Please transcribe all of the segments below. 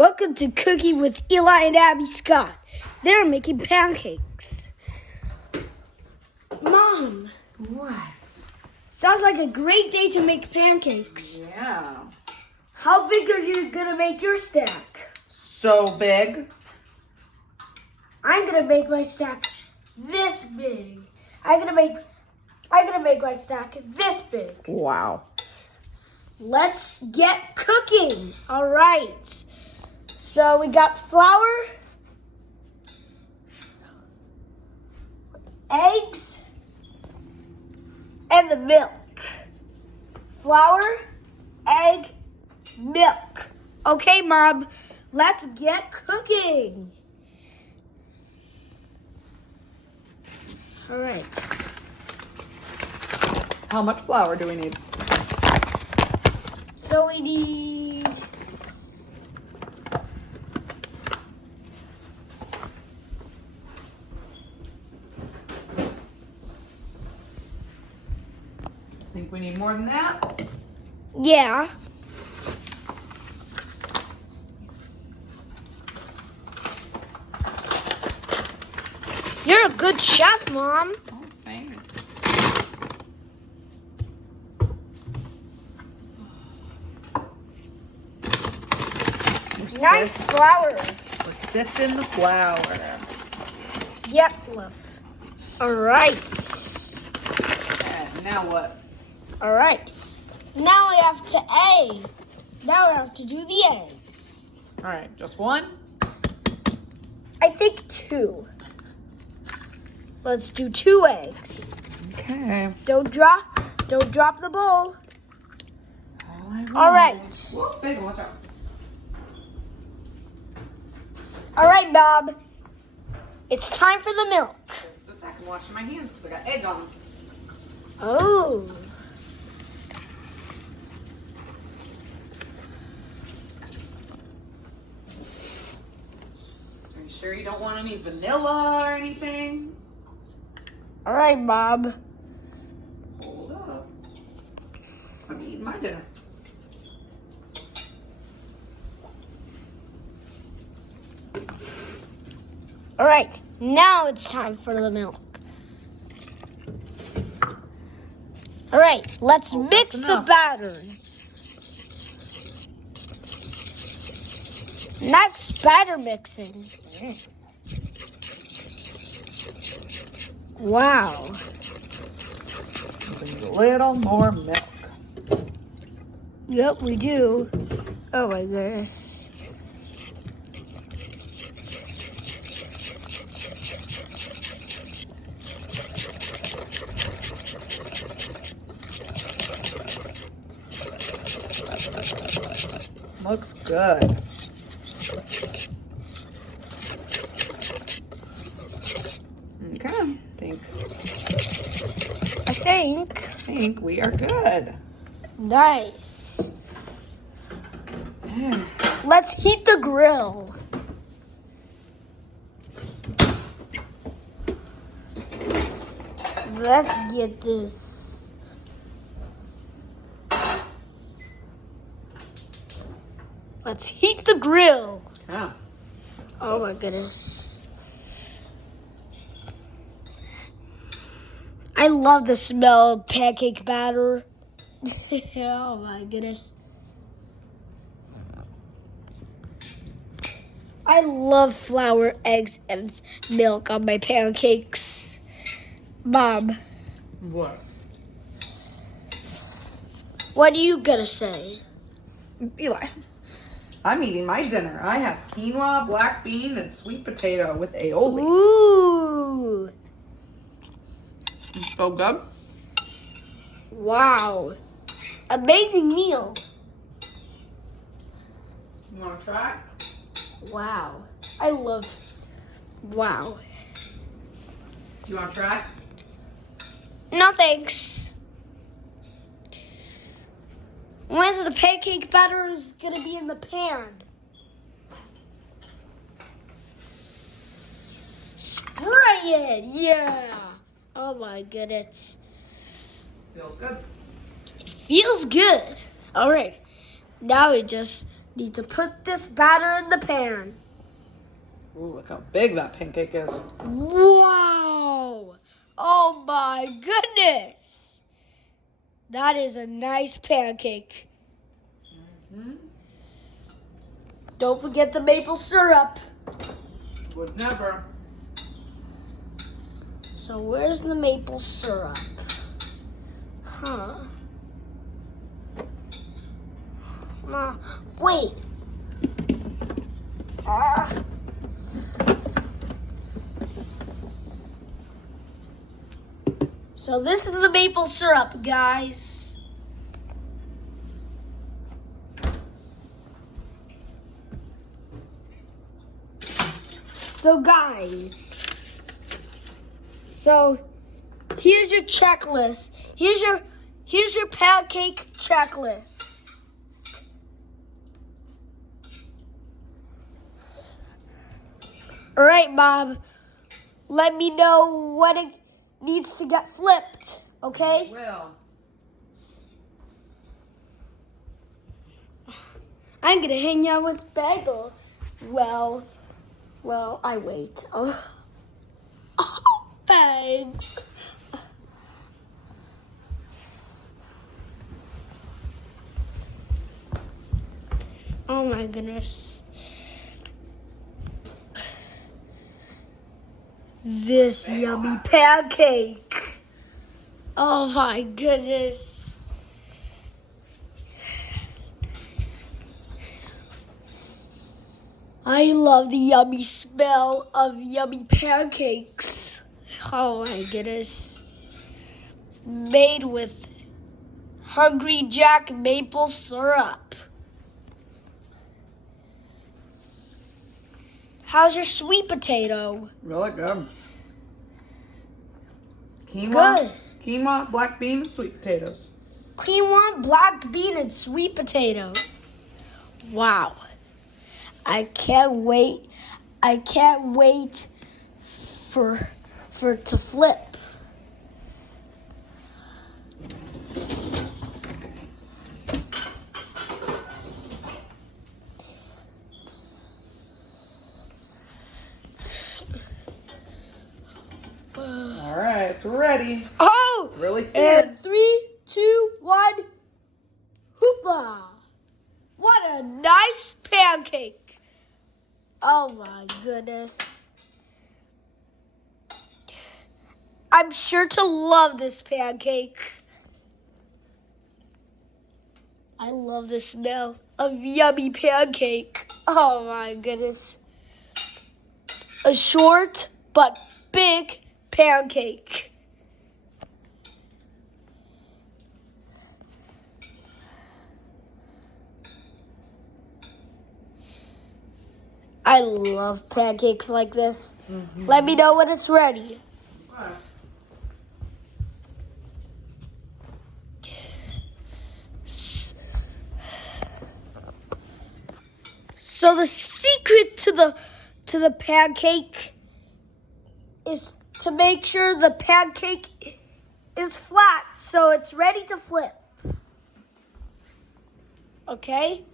Welcome to Cooking with Eli and Abbie Scott. They're making pancakes. Mom. What? Sounds like a great day to make pancakes. Yeah. How big are you gonna make your stack? So big. I'm gonna make my stack this big. I'm gonna make my stack this big. Wow. Let's get cooking. All right. So we got flour, eggs, and the milk. Flour, egg, milk. Okay, Mom, let's get cooking. All right. How much flour do we need? So we need Think we need more than that? Yeah. You're a good chef, Mom. Oh, thanks. Nice flour. We're sifting the flour. Yep, love. All right. And now what? All right. Now I have to do the eggs. All right, just one? I think 2. Let's do 2 eggs. Okay. Don't drop the bowl. All right. Whoa, baby, watch out. All right, Bob. It's time for the milk. Just a second, washing my hands because I got egg on them. Oh. Are you sure you don't want any vanilla or anything? All right, Bob. Hold up. I'm eating my dinner. All right. Now it's time for the milk. All right. Let's mix the batter. Next, batter mixing. Wow. A little more milk. Yep, we do. Oh my goodness. Looks good. Okay, I think. I think we are good. Nice. Yeah. Let's heat the grill. Let's get this. Let's heat the grill. Yeah. Oh my goodness. I love the smell of pancake batter. Oh my goodness. I love flour, eggs, and milk on my pancakes. Mom, What? what are you gonna say? Eli, I'm eating my dinner. I have quinoa, black bean, and sweet potato with aioli. Ooh, So good. wow. Amazing meal. You want to try? Wow. I loved, wow. Do you want to try? No thanks. When's the pancake batter is gonna be in the pan? Spray it, yeah. Oh my goodness. Feels good. Feels good. All right. Now we just Need to put this batter in the pan. Ooh, look how big that pancake is. Wow! Oh my goodness! That is a nice pancake. Mm-hmm. Don't forget the maple syrup. Would never. So where's the maple syrup? Huh? Wait. So this is the maple syrup, guys. So guys, here's your checklist. Here's your pancake checklist. All right, Mom. Let me know when it needs to get flipped, okay? Well. I'm gonna hang out with Bagel. Well, I wait. Oh, thanks. Oh my goodness. This yummy pancake. Oh my goodness. I love the yummy smell of yummy pancakes. Oh my goodness. Made with Hungry Jack maple syrup. How's your sweet potato? Really good. Quinoa, Good. Quinoa, black bean, and sweet potatoes. Quinoa, black bean, and sweet potato. Wow. I can't wait. I can't wait for it to flip. All right, it's ready. Oh! It's really thin. And 3, 2, 1, hoopla! What a nice pancake! Oh my goodness. I'm sure to love this pancake. I love the smell of yummy pancake. Oh my goodness. A short but big pancake. I love pancakes like this. Mm-hmm. Let me know when it's ready. Okay. So the secret to the pancake is to make sure the pancake is flat so it's ready to flip. Okay?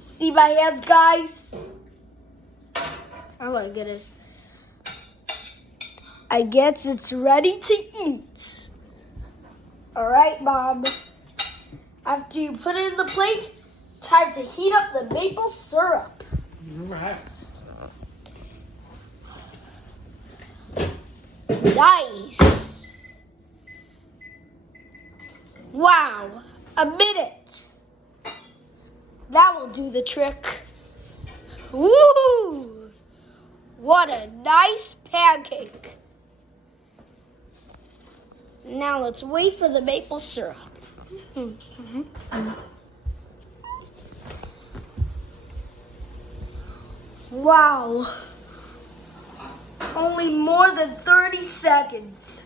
See my hands, guys? Oh my goodness. I guess it's ready to eat. All right, Mom. After you put it in the plate, time to heat up the maple syrup. All right. Nice. Wow, a minute. That will do the trick. Woo! What a nice pancake. Now let's wait for the maple syrup. Wow. Only more than 30 seconds.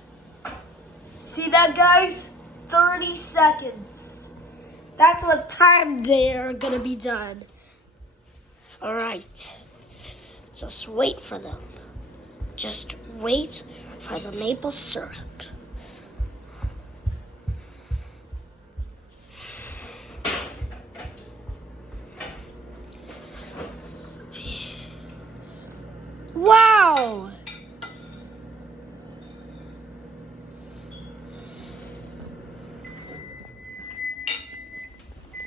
See that, guys? 30 seconds. That's what time they're gonna be done. All right. Just wait for them. Just wait for the maple syrup. Wow!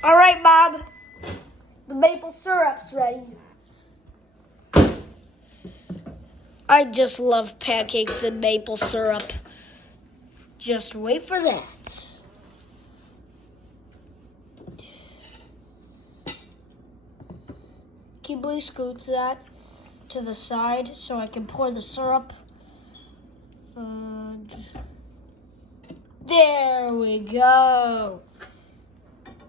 All right, Bob. The maple syrup's ready. I just love pancakes and maple syrup. Just wait for that. Can you please scoot that to the side so I can pour the syrup? And there we go.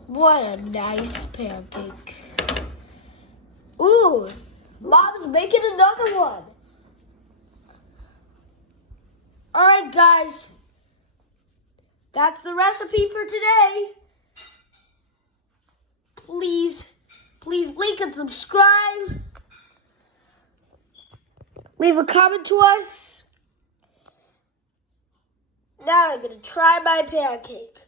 What a nice pancake. Ooh, Mom's making another one. All right, guys. That's the recipe for today. Please like and subscribe. Leave a comment to us. Now I'm going to try my pancake.